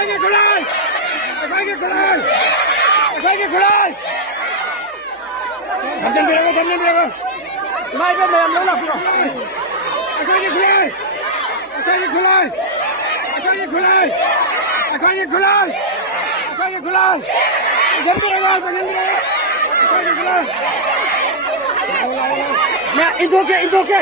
Akhirnya keluar. Akhirnya keluar. Akhirnya keluar. Jangan bilang. Mai bên mày làm nữa. Akhirnya keluar. Akhirnya keluar. Akhirnya keluar. Akhirnya keluar. Akhirnya keluar. Jangan bilang. Akhirnya keluar. Nah, itu oke.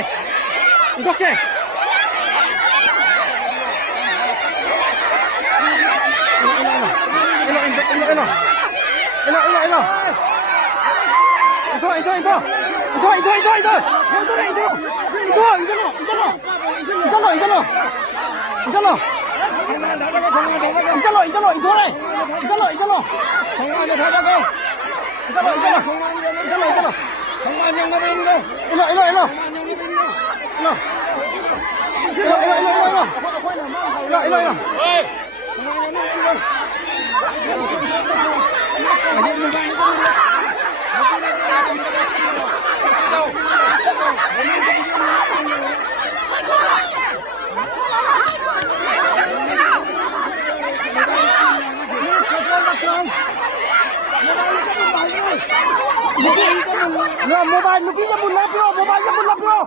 Mobile nó kia một lớp rồi, mobile cho một lớp rồi.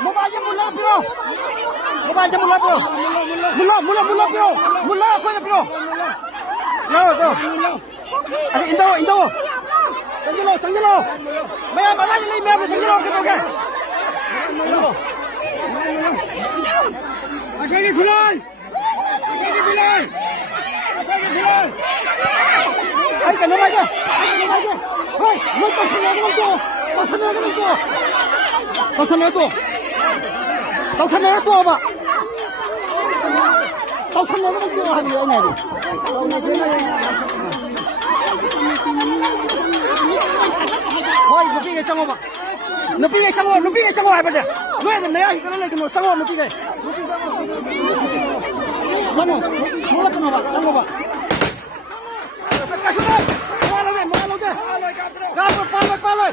Một lớp quay lớp rồi. Nào rồi. Indo. Tanggi lo. Mày mà lại lấy mẹ của tanggi lo cái đâu kìa. Akhirnya khulai. Ay, que no vaya. Ay, no pasa nada. Ba. Thôi, nó bị cái trong ba. Nó bị cái trong hai bên này. Nói là này cái này nó trong nó bị cái. Nó nó là cái ba, trong ba. Mau ke? Paloi.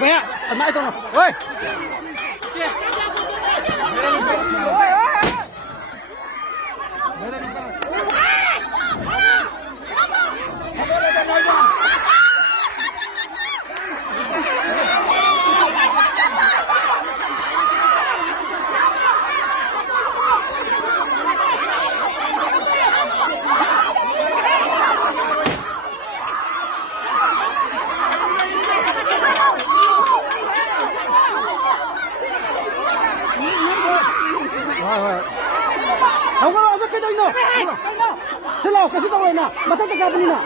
Banyak, tenang itu. Woi. Không có cái đây nữa. Xin lỗi, cái gì đâu này nè, mà sao cái bên này nè.